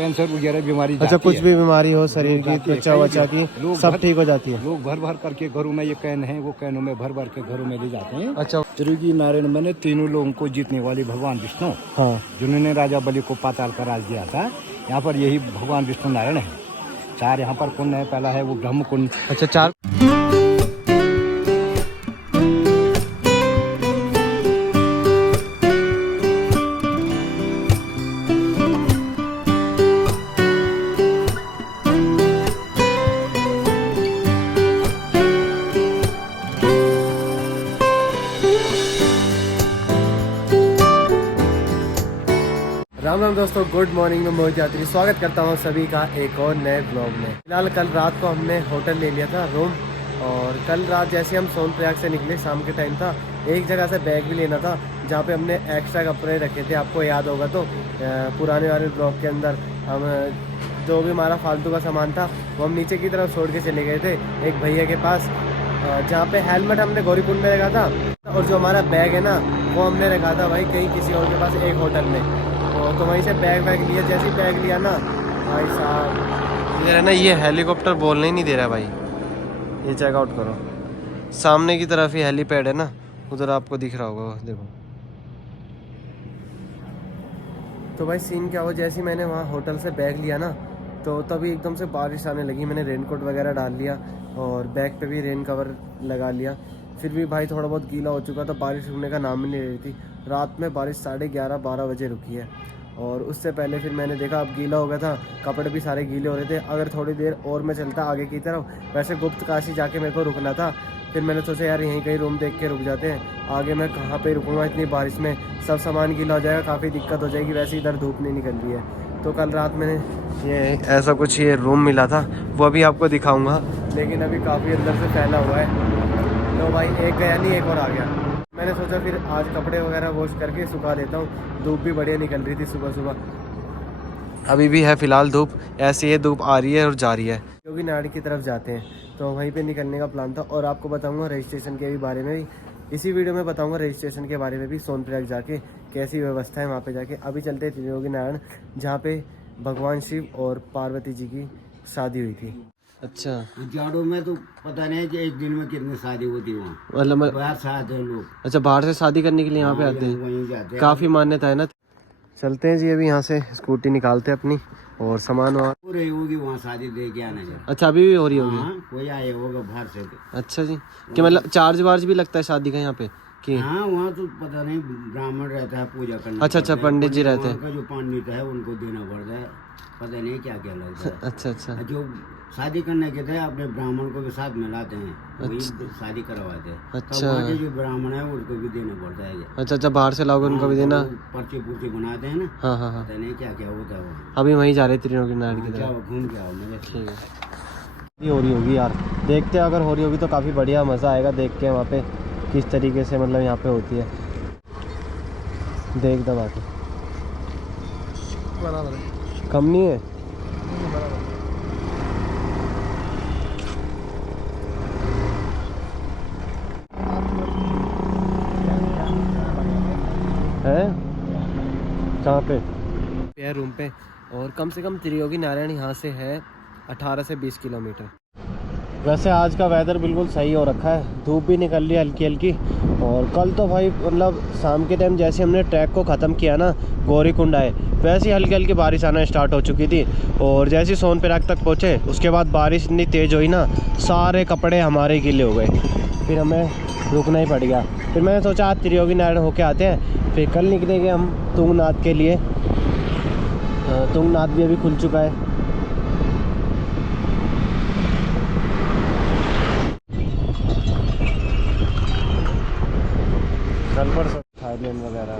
Cancer वगैरह बीमारी अच्छा, जाती कुछ है। भी बीमारी हो शरीर की, त्वचा वचा की, सब ठीक हो जाती है। लोग भर भर करके घरों में, ये कैन है वो कैनों में भर भर के घरों में ले जाते हैं। अच्छा। त्रियोगी नारायण मैंने तीनों लोगों को जीतने वाले भगवान विष्णु, हाँ, जिन्होंने राजा बलि को पाताल का राज दिया था, यहाँ पर यही भगवान विष्णु नारायण है। 4 यहाँ पर कुंड है। पहला है वो ब्रह्म कुंड। अच्छा 4। राम राम दोस्तों, गुड मॉर्निंग में मोहित यात्री स्वागत करता हूं सभी का एक और नए ब्लॉग में। फिलहाल कल रात को हमने होटल ले लिया था रूम, और कल रात जैसे हम सोनप्रयाग से निकले, शाम के टाइम था, एक जगह से बैग भी लेना था जहां पे हमने एक्स्ट्रा कपड़े रखे थे। आपको याद होगा तो पुराने वाले ब्लॉग के अंदर हम जो भी हमारा फालतू का सामान था वो हम नीचे की तरफ छोड़ के चले गए थे एक भैया के पास, जहाँ पे हेलमेट हमने गौरीकुंड में रखा था, और जो हमारा बैग है ना वो हमने रखा था भाई कहीं किसी और के पास एक होटल में। तो वहीं से बैग लिया। जैसे ही बैग लिया ना भाई साहब, इधर है ना, ये हेलीकॉप्टर बोलने ही नहीं दे रहा भाई। ये चेकआउट करो, सामने की तरफ ही हेलीपैड है ना, उधर आपको दिख रहा होगा, देखो। तो भाई सीन क्या हो, जैसे ही मैंने वहाँ होटल से बैग लिया ना, तो तभी एकदम से बारिश आने लगी। मैंने रेनकोट वगैरह डाल लिया और बैग पे भी रेन कवर लगा लिया। फिर भी भाई थोड़ा बहुत गीला हो चुका था, बारिश रुकने का नाम ही नहीं रही थी। रात में बारिश 11:30-12 बजे रुकी है, और उससे पहले फिर मैंने देखा अब गीला हो गया था, कपड़े भी सारे गीले हो रहे थे। अगर थोड़ी देर और मैं चलता आगे की तरफ, वैसे गुप्त काशी जाके मेरे को रुकना था, फिर मैंने सोचा यार यहीं कहीं रूम देख के रुक जाते हैं, आगे मैं कहाँ पे रुकूंगा, इतनी बारिश में सब सामान गीला हो जाएगा, काफ़ी दिक्कत हो जाएगी। वैसे इधर धूप नहीं निकल रही है। तो कल रात मैंने ये ऐसा कुछ ये रूम मिला था, वो अभी आपको दिखाऊंगा, लेकिन अभी काफ़ी अंदर से फैला हुआ है। तो भाई एक गया नहीं, एक और आ गया। मैंने सोचा फिर आज कपड़े वगैरह वॉश करके सुखा देता हूँ, धूप भी बढ़िया निकल रही थी सुबह सुबह। अभी भी है फिलहाल धूप, ऐसी है धूप आ रही है और जा रही है। योगी नारायण की तरफ जाते हैं, तो वहीं पे निकलने का प्लान था। और आपको बताऊंगा रजिस्ट्रेशन के भी बारे में भी, इसी वीडियो में बताऊंगा रजिस्ट्रेशन के बारे में भी, सोनप्रयाग जाके कैसी व्यवस्था है वहाँ पे जाके। अभी चलते हैं त्रियोगी नारायण, जहाँ पे भगवान शिव और पार्वती जी की शादी हुई थी। अच्छा, जाड़ों में तो पता नहीं कि एक दिन में कितनी शादी होती है वहाँ, मतलब बाहर से आते हैं लोग। अच्छा, बाहर से शादी करने के लिए यहाँ पे आते हैं, वहीं जाते हैं। काफ़ी मान्यता है ना। चलते हैं जी, अभी यहाँ से स्कूटी निकालते हैं अपनी और सामान वहाँ। हो रही होगी वहाँ शादी दे के आने का। अच्छा, अभी भी हो रही होगी। हाँ, कोई आए होगा बाहर से। अच्छा जी, कि मतलब चार्ज वार्ज भी लगता है शादी का यहाँ पे कि? हाँ, वहाँ तो पता नहीं, ब्राह्मण रहता है पूजा करना। अच्छा, पंडित जी रहते हैं। जो पंडित है उनको देना पड़ता है, पता नहीं क्या क्या लगता है। अच्छा। जो शादी करने के थे अपने ब्राह्मण को भी साथ में लाते हैं, वही शादी करवाते हैं। अच्छा। वहाँ के जो ब्राह्मण है उनको भी देना पड़ता है। अच्छा, बाहर से लाओगे उनको भी देना। पर्चे पुर्चे बनाते हैं ना। हाँ। पता नहीं क्या क्या होता है वहाँ। अभी वहीं जा रहे त्रियोगी नारायण की तरफ। घूम के आओ, मजे। ठीक है, हो रही होगी यार, देखते हैं। अगर हो रही होगी तो काफ़ी बढ़िया मज़ा आएगा देख के वहाँ पे किस तरीके से मतलब यहाँ पे होती है। देख दबा के कम नहीं है। है कहाँ पे? रूम पे। और कम से कम त्रियोगी नारायण यहाँ से है 18 से 20 किलोमीटर। वैसे आज का वेदर बिल्कुल सही हो रखा है, धूप भी निकल रही है हल्की हल्की। और कल तो भाई मतलब शाम के टाइम जैसे हमने ट्रैक को ख़त्म किया ना, गौरीकुंड आए, वैसे ही हल्की हल्की बारिश आना स्टार्ट हो चुकी थी। और जैसे ही सोनप्रयाग तक पहुँचे उसके बाद बारिश इतनी तेज़ हुई ना, सारे कपड़े हमारे गीले हो गए, फिर हमें रुकना ही पड़ गया। फिर मैंने सोचा आज त्रियोगी नारायण होके आते हैं, फिर कल निकलेंगे हम तुंगनाथ के लिए। तुंगनाथ भी अभी खुल चुका है। कल पर थाईलैंड वगैरह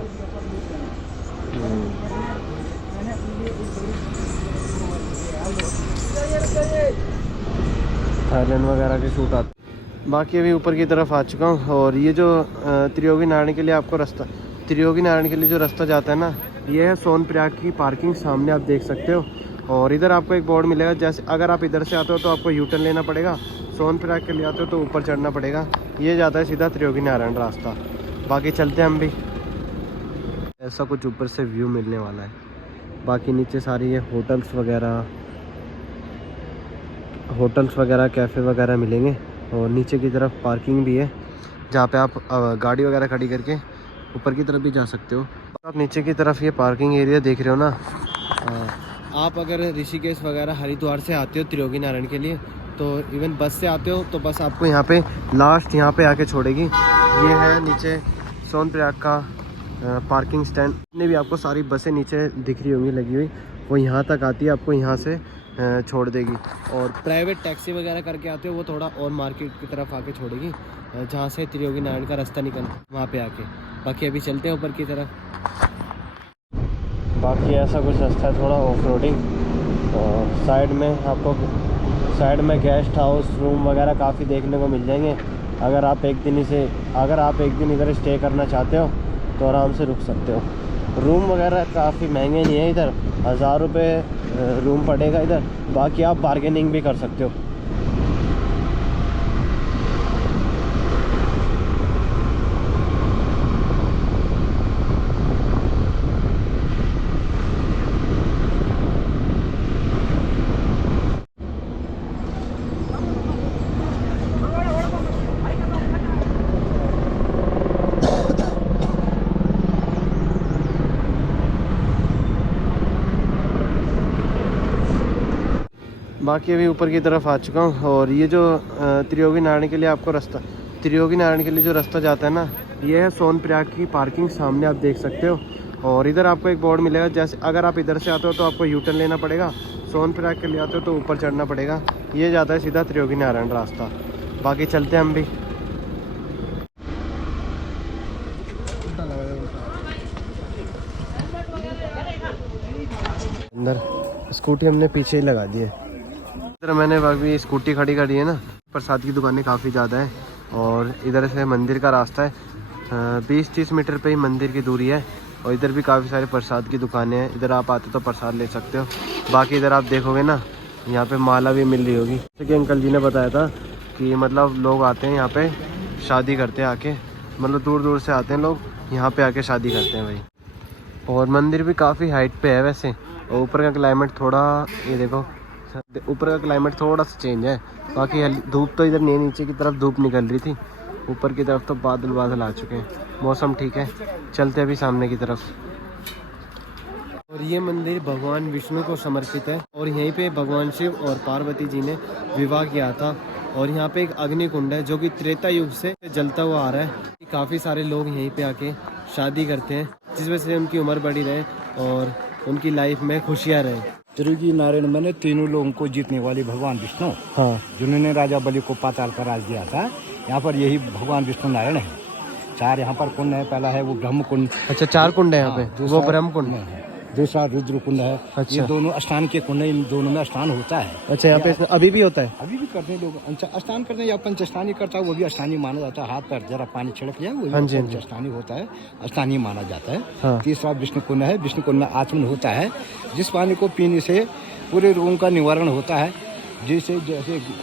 के शूट आते। बाकी अभी ऊपर की तरफ आ चुका हूँ। और ये जो त्रियोगी नारायण के लिए आपको रास्ता, त्रियोगी नारायण के लिए जो रास्ता जाता है ना, ये है सोनप्रयाग की पार्किंग, सामने आप देख सकते हो। और इधर आपको एक बोर्ड मिलेगा, जैसे अगर आप इधर से आते हो तो आपको यू टर्न लेना पड़ेगा, सोनप्रयाग के लिए आते हो तो ऊपर चढ़ना पड़ेगा। ये जाता है सीधा त्रियोगी नारायण रास्ता। बाकी चलते हैं हम भी। ऐसा कुछ ऊपर से व्यू मिलने वाला है। बाकी नीचे सारी ये होटल्स वगैरह कैफ़े वगैरह मिलेंगे। और नीचे की तरफ पार्किंग भी है जहाँ पे आप गाड़ी वगैरह खड़ी करके ऊपर की तरफ भी जा सकते हो। आप नीचे की तरफ ये पार्किंग एरिया देख रहे हो ना, आप अगर ऋषिकेश वगैरह हरिद्वार से आते हो त्रियोगी नारायण के लिए, तो इवन बस से आते हो तो बस आपको यहाँ पे लास्ट यहाँ पे आके छोड़ेगी। ये है नीचे सोनप्रयाग का पार्किंग स्टैंड। ने भी आपको सारी बसें नीचे दिख रही होंगी लगी हुई, वो यहाँ तक आती है, आपको यहाँ से छोड़ देगी। और प्राइवेट टैक्सी वगैरह करके आते हो वो थोड़ा और मार्केट की तरफ आके छोड़ेगी, जहाँ से त्रियोगी नारायण का रास्ता निकल वहाँ पे आके। बाकी अभी चलते हैं ऊपर की तरफ। बाकी ऐसा कुछ रास्ता है थोड़ा ऑफ रोडिंग। साइड में गेस्ट हाउस रूम वगैरह काफ़ी देखने को मिल जाएंगे। अगर आप एक दिन इधर स्टे करना चाहते हो तो आराम से रुक सकते हो। रूम वगैरह काफ़ी महंगे नहीं है इधर, 1000 रुपये रूम पड़ेगा इधर। बाकी आप बार्गेनिंग भी कर सकते हो। बाकी अभी ऊपर की तरफ आ चुका हूँ। और ये जो त्रियोगी नारायण के लिए जो रास्ता जाता है ना, ये है सोनप्रयाग की पार्किंग। सामने आप देख सकते हो। और इधर आपको एक बोर्ड मिलेगा, जैसे अगर आप इधर से आते हो तो आपको यूटर्न लेना पड़ेगा, सोनप्रयाग के लिए आते हो तो ऊपर चढ़ना पड़ेगा। ये जाता है सीधा त्रियोगी नारायण रास्ता। बाकी चलते हैं हम भी। अंदर स्कूटी हमने पीछे ही लगा दी है। इधर मैंने अभी स्कूटी खड़ी करी है ना, प्रसाद की दुकानें काफ़ी ज़्यादा है। और इधर से मंदिर का रास्ता है, 20-30 मीटर पे ही मंदिर की दूरी है। और इधर भी काफ़ी सारे प्रसाद की दुकानें हैं, इधर आप आते तो प्रसाद ले सकते हो। बाकी इधर आप देखोगे ना, यहाँ पे माला भी मिल रही होगी। जैसे कि अंकल जी ने बताया था कि मतलब लोग आते हैं यहाँ पे शादी करते हैं आके, मतलब दूर दूर से आते हैं लोग यहाँ पे आके शादी करते हैं भाई। और मंदिर भी काफ़ी हाइट पे है वैसे। और ऊपर का क्लाइमेट थोड़ा, ये देखो ऊपर का क्लाइमेट थोड़ा सा चेंज है। बाकी धूप तो इधर नहीं, नीचे की तरफ धूप निकल रही थी, ऊपर की तरफ तो बादल आ चुके हैं। मौसम ठीक है, चलते अभी सामने की तरफ। और ये मंदिर भगवान विष्णु को समर्पित है। और यहीं पे भगवान शिव और पार्वती जी ने विवाह किया था। और यहाँ पे एक अग्नि कुंड है जो कि त्रेता युग से जलता हुआ आ रहा है। काफ़ी सारे लोग यहीं पे आके शादी करते हैं, जिस वजह से उनकी उम्र बढ़ी रहे और उनकी लाइफ में खुशियाँ रहे। त्रियोगी नारायण मैंने तीनों लोगों को जीतने वाले भगवान विष्णु, हाँ, जिन्होंने राजा बलि को पाताल का राज दिया था, यहाँ पर यही भगवान विष्णु नारायण है। 4 यहाँ पर कुंड है। पहला है वो ब्रह्म कुंड। अच्छा, 4 कुंड है यहाँ पे। वो ब्रह्म कुंड है, दूसरा रुद्र कुंड है। अच्छा। ये दोनों स्नान के कुंड है, इन दोनों में स्नान होता है। अच्छा, यहाँ पे अभी भी होता है? अभी भी करते हैं लोग। स्नान करते हैं या पंचस्नानी करता है, वो भी स्नानी माना जाता है। हाथ पर जरा पानी छिड़क लिया, वो पंचस्नानी होता है, स्नानी माना जाता है। हाँ। तीसरा विष्णु कुंड है। विष्णु कुंड में आचमन होता है, जिस पानी को पीने से पूरे रोगों का निवारण होता है, जैसे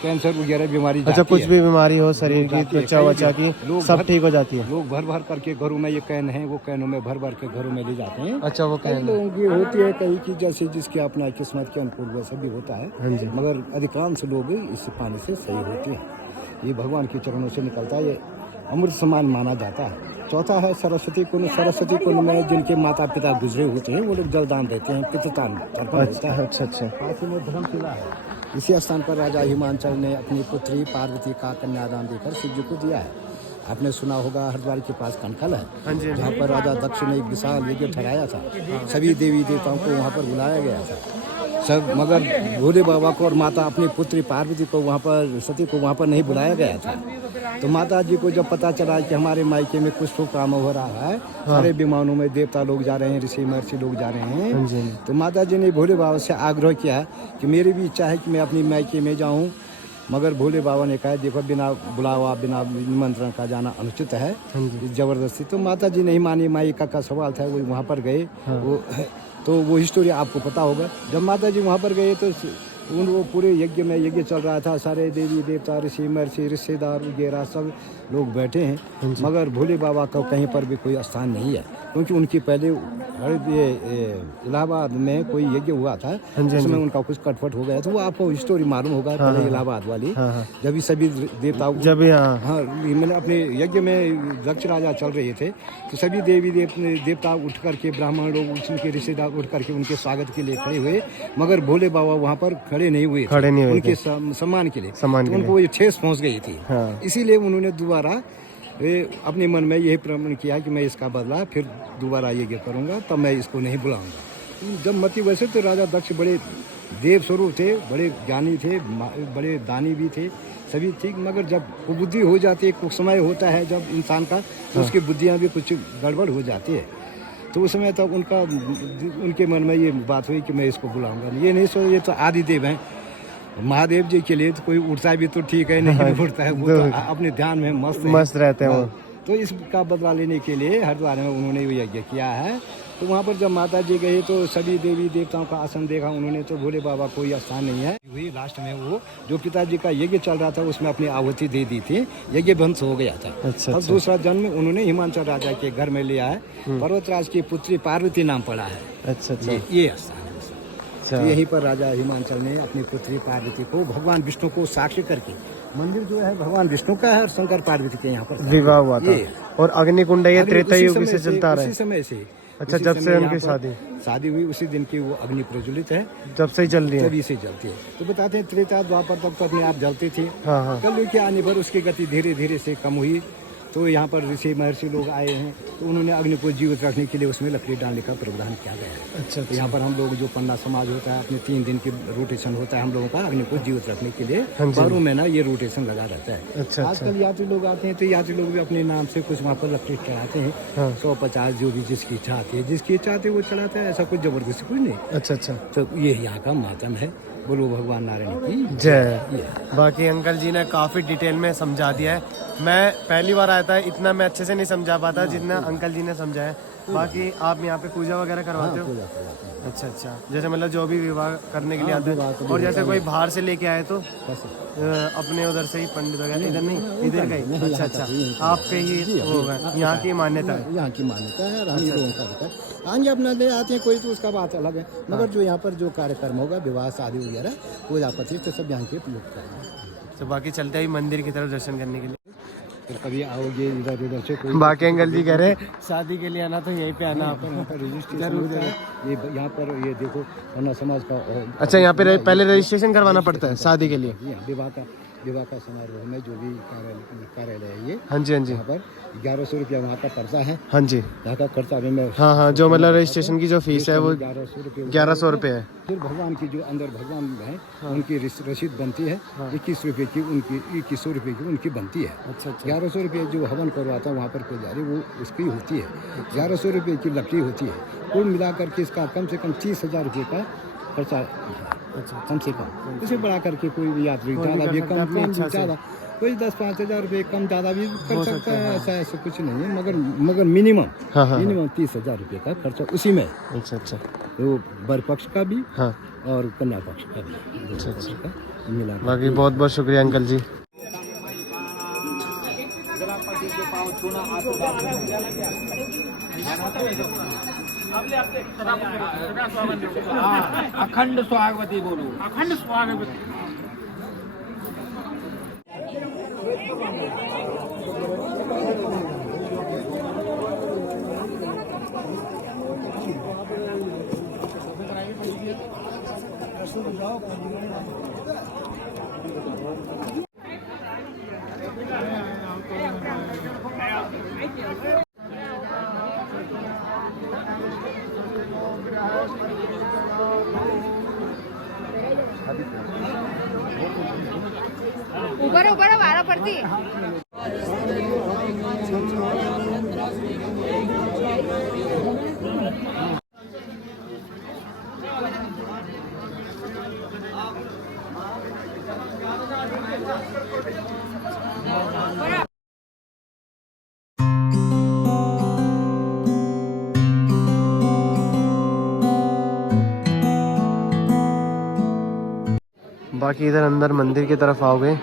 कैंसर वगैरह बीमारी। अच्छा, कुछ भी बीमारी हो शरीर की, त्वचा वचा की, सब ठीक हो जाती है। लोग भर भर करके घरों में, ये कैन है वो कैनों में भर भर के घरों में ले जाते हैं। अच्छा, वो कई लोगों की होती है, कई की जैसे जिसकी अपना किस्मत के अनुकूल वैसे भी होता है। हाँ जी। मगर अधिकांश लोग इस पानी से सही होते हैं। ये भगवान के चरणों से निकलता है, ये अमृत समान माना जाता है। चौथा है सरस्वती कुंड। सरस्वती कुंड में जिनके माता पिता गुजरे होते हैं वो लोग जलदान देते हैं, पितृदान होता है। अच्छा। पास में धर्मशिला है। इसी स्थान पर राजा हिमांचल ने अपनी पुत्री पार्वती का कन्यादान देकर शिव जी को दिया है। आपने सुना होगा हरिद्वार के पास कनखल है, जहाँ पर राजा दक्ष ने एक विशाल यज्ञ ठहराया था। सभी देवी देवताओं को वहाँ पर बुलाया गया था सब, मगर भोले बाबा को और माता अपनी पुत्री पार्वती को वहाँ पर, सती को वहाँ पर नहीं बुलाया गया था। तो माता जी को जब पता चला कि हमारे मायके में कुछ शुभ काम हो रहा है, सारे विमानों में देवता लोग जा रहे हैं, ऋषि महर्षि लोग जा रहे हैं, तो माता जी ने भोले बाबा से आग्रह किया कि मेरी भी इच्छा है कि मैं अपनी मायके में जाऊँ। मगर भोले बाबा ने कहा देखो, बिना बुलावा बिना निमंत्रण का जाना अनुचित है, जबरदस्ती। तो माता जी नहीं मानी, मायका का सवाल था, वो वहाँ पर गए। वो तो वो हिस्टोरी आपको पता होगा। जब माता जी वहाँ पर गए तो उन वो पूरे यज्ञ में यज्ञ चल रहा था, सारे देवी देवता ऋषि महर्षि रिश्तेदार वगैरह सब लोग बैठे हैं, मगर भोले बाबा का कहीं पर भी कोई स्थान नहीं है, क्योंकि उनकी पहले ये इलाहाबाद में कोई यज्ञ हुआ था, जिसमें उनका कुछ कटफट हो गया, तो वो आपको स्टोरी मालूम होगा, पहले इलाहाबाद वाली, जब ये सभी देवता जब हाँ मैंने अपने यज्ञ में दक्ष राजा चल रहे थे, तो सभी देवी देवता उठ करके, ब्राह्मण लोग उनके रिश्तेदार उठ करके उनके स्वागत के लिए खड़े हुए, मगर भोले बाबा वहाँ पर खड़े नहीं हुए, उनके सम्मान के लिए, तो उनको ये ठेस पहुँच गई थी। इसीलिए उन्होंने दोबारा अपने मन में यही प्रण किया कि मैं इसका बदला फिर दोबारा यज्ञ करूँगा, तब मैं इसको नहीं बुलाऊंगा। जब मती वैसे तो राजा दक्ष बड़े देव स्वरूप थे, बड़े ज्ञानी थे, बड़े दानी भी थे, सभी ठीक, मगर जब बुद्धि हो जाती है, कुछ समय होता है जब इंसान का, तो उसकी बुद्धियाँ भी कुछ गड़बड़ हो जाती है, तो उस समय तक उनके मन में ये बात हुई कि मैं इसको बुलाऊंगा। ये नहीं सोच, ये तो आदि देव हैं, महादेव जी के लिए तो कोई उठता भी तो ठीक है, नहीं उठता है, वो तो अपने ध्यान में मस्त रहते हैं वो। तो इसका बदला लेने के लिए हरिद्वार में उन्होंने ये यज्ञ किया है। तो वहाँ पर जब माता जी गए तो सभी देवी देवताओं का आसन देखा उन्होंने, तो भोले बाबा कोई स्थान नहीं है। हुई लास्ट में वो जो पिताजी का यज्ञ चल रहा था उसमें अपनी आहुति दे दी थी, यज्ञ ध्वंस हो गया था। अब दूसरा जन्म उन्होंने हिमांचल राजा के घर में लिया है, पर्वतराज की पुत्री पार्वती नाम पड़ा है। ये स्थान है। तो यहीं पर राजा हिमांचल ने अपनी पुत्री पार्वती को भगवान विष्णु को साक्षी करके, मंदिर जो है भगवान विष्णु का है और शंकर पार्वती के यहाँ पर विवाह हुआ था, और अग्निकुंड ये त्रेता युग से चलता रहा है। उसी समय से, अच्छा, जब से उनकी शादी हुई उसी दिन की वो अग्नि प्रज्वलित है, जब से ही चल रही है, तभी से जलती है। तो बताते हैं त्रेता द्वापर तक तो अपने आप जलती थी, हाँ। कलयुग के आने पर उसकी गति धीरे धीरे से कम हुई, तो यहाँ पर ऋषि महर्षि लोग आए हैं, तो उन्होंने अग्नि को जीवित रखने के लिए उसमें लकड़ी डालने का प्रावधान किया गया है। अच्छा। तो यहाँ पर हम लोग जो पन्ना समाज होता है, अपने 3 दिन की रोटेशन होता है हम लोगों का, अग्नि को जीवित रखने के लिए 12 महीना ये रोटेशन लगा रहता है। आजकल यात्री लोग आते हैं, तो यात्री लोग भी अपने नाम से कुछ वहाँ पर लकड़ी चढ़ाते हैं, 150 जो भी जिसकी इच्छा आती है, जिसकी इच्छा आती है वो चढ़ाता है, ऐसा कुछ जबरदस्ती कुछ नहीं। अच्छा। तो ये यहाँ का मातम है। बोलो भगवान नारायण की जय। बाकी अंकल जी ने काफ़ी डिटेल में समझा दिया है, मैं पहली बार आया था, इतना मैं अच्छे से नहीं समझा पाता जितना अंकल जी ने समझाया। बाकी आप यहाँ पे पूजा वगैरह करवाते हो? अच्छा, जैसे मतलब जो भी विवाह करने के लिए आते हैं, और जैसे कोई बाहर से लेके आए तो अपने उधर से ही पंडित वगैरह, इधर नहीं, इधर का ही? अच्छा, आपके ही होगा, यहाँ की मान्यता है? यहाँ की मान्यता है, हम लोगों का आगे अपना ले आते हैं कोई, तो उसका बात अलग है, मगर जो यहाँ पर जो कार्यक्रम होगा, विवाह शादी वगैरह, पूजा पति, तो सब यहाँ के लोग करेंगे। तो बाकी चलते ही मंदिर की तरफ दर्शन करने के लिए, फिर कभी आओगे इधर उधर से कोई। बाकी अंकल जी कह रहे शादी के लिए आना तो यहीं पे आना, यहाँ पर रजिस्ट्रेशन होता है, ये यहाँ पर ये देखो पन्ना समाज का। अच्छा, यहाँ पे पहले रजिस्ट्रेशन करवाना पड़ता है शादी के लिए? विवाह का समारोह में जो भी कार्यालय है ये, हाँ जी, यहाँ पर 1100 रुपया वहाँ का खर्चा है। हाँ जी, यहाँ का खर्चा अभी मैं, हाँ, जो मतलब रजिस्ट्रेशन की जो फीस है वो 1100 रुपये है। फिर भगवान की जो अंदर भगवान है, उनकी रसीद बनती है, 21 रुपये की उनकी, 2100 रुपये की उनकी बनती है। अच्छा। 1100 रुपये जो हवन करवाता है वहाँ पर पुजारी, वो उसकी होती है, 1100 रुपये की लकड़ी होती है। कुल मिलाकर के इसका कम से कम 30,000 रुपये का खर्चा। अच्छा, कम से कम। उसे बढ़ा करके कोई भी यात्री ज़्यादा भी कम ज़्यादा, कोई 10-5 हज़ार रुपये कम ज़्यादा भी कर सकता है, ऐसा कुछ नहीं है, मगर मिनिमम 30,000 रुपये का खर्चा उसी में। अच्छा। तो वर पक्ष का भी और कन्या पक्ष का भी। अच्छा। मिला। बाकी बहुत बहुत शुक्रिया अंकल जी। अखंड स्वागवती बोलो, अखंड स्वागवती। उभं वारा पडती। बाकी इधर अंदर मंदिर की तरफ आओगे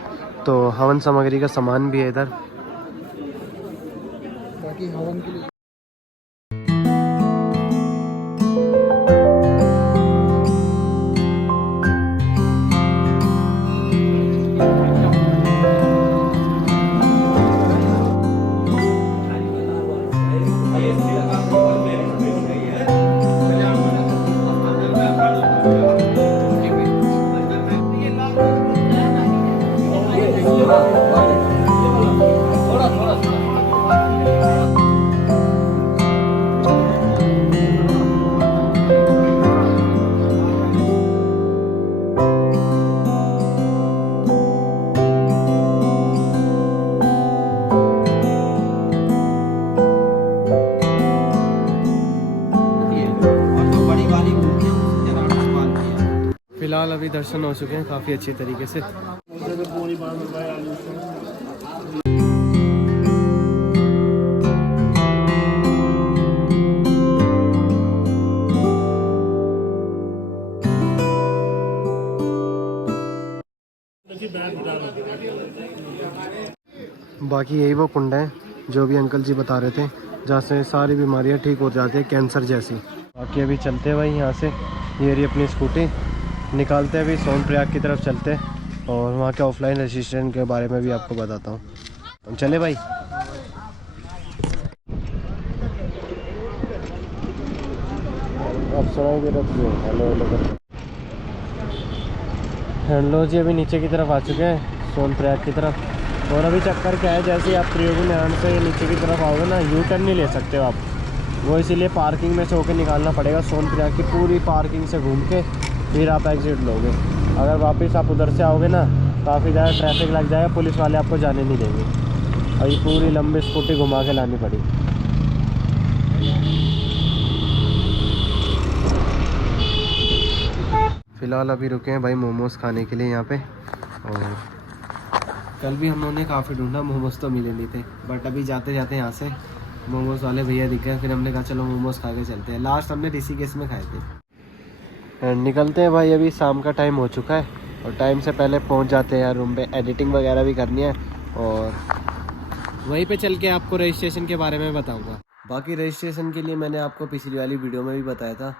तो हवन सामग्री का सामान भी है इधर। बाकी हवन के लिए फिलहाल अभी दर्शन हो चुके हैं काफ़ी अच्छी तरीके से। बाकी यही वो कुंड है जो भी अंकल जी बता रहे थे, जहाँ से सारी बीमारियाँ ठीक हो जाती है, कैंसर जैसी। बाकी अभी चलते हैं भाई यहाँ से, ये रही अपनी स्कूटी, निकालते हैं अभी सोनप्रयाग की तरफ चलते हैं और वहाँ के ऑफलाइन रजिस्ट्रेशन के बारे में भी आपको बताता हूँ। हम चले भाई। अब हेलो जी, अभी नीचे की तरफ आ चुके हैं सोनप्रयाग की तरफ। और अभी चक्कर क्या है, जैसे ही आप त्रिवेणी नहर से नीचे की तरफ आओगे ना, यू टर्न नहीं ले सकते हो आप, वो इसीलिए पार्किंग में से होकर निकालना पड़ेगा। सोनप्रयाग की पूरी पार्किंग से घूम के फिर आप एग्जिट लोगे। अगर वापस आप उधर से आओगे ना, काफ़ी ज़्यादा ट्रैफिक लग जाएगा, पुलिस वाले आपको जाने नहीं देंगे। और ये पूरी लंबी स्कूटी घुमा के लानी पड़ी। फ़िलहाल अभी रुके हैं भाई मोमोज़ खाने के लिए यहाँ पे। और कल भी हम लोगों ने काफ़ी ढूंढा, मोमोज़ तो मिले नहीं थे, बट अभी जाते जाते यहाँ से मोमोज़ वाले भैया दिखे हैं, फिर हमने कहा चलो मोमोज़ खा के चलते हैं। लास्ट हमने ऋषिकेश में खाए थे। निकलते हैं भाई, अभी शाम का टाइम हो चुका है और टाइम से पहले पहुंच जाते हैं यार रूम पे। एडिटिंग वगैरह भी करनी है और वहीं पे चल के आपको रजिस्ट्रेशन के बारे में बताऊंगा। बाकी रजिस्ट्रेशन के लिए मैंने आपको पिछली वाली वीडियो में भी बताया था,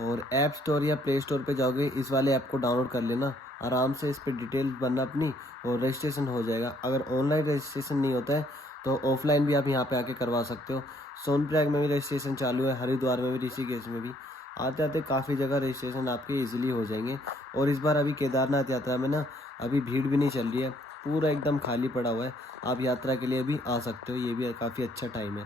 और ऐप स्टोर या प्ले स्टोर पे जाओगे, इस वाले ऐप को डाउनलोड कर लेना, आराम से इस पर डिटेल भरना अपनी और रजिस्ट्रेशन हो जाएगा। अगर ऑनलाइन रजिस्ट्रेशन नहीं होता है तो ऑफलाइन भी आप यहाँ पे आके करवा सकते हो। सोनप्रयाग में भी रजिस्ट्रेशन चालू है, हरिद्वार में भी, ऋषिकेश में भी। आते आते काफ़ी जगह रजिस्ट्रेशन आपके इजीली हो जाएंगे। और इस बार अभी केदारनाथ यात्रा में ना अभी भीड़ भी नहीं चल रही है, पूरा एकदम खाली पड़ा हुआ है। आप यात्रा के लिए भी आ सकते हो, ये भी काफ़ी अच्छा टाइम है।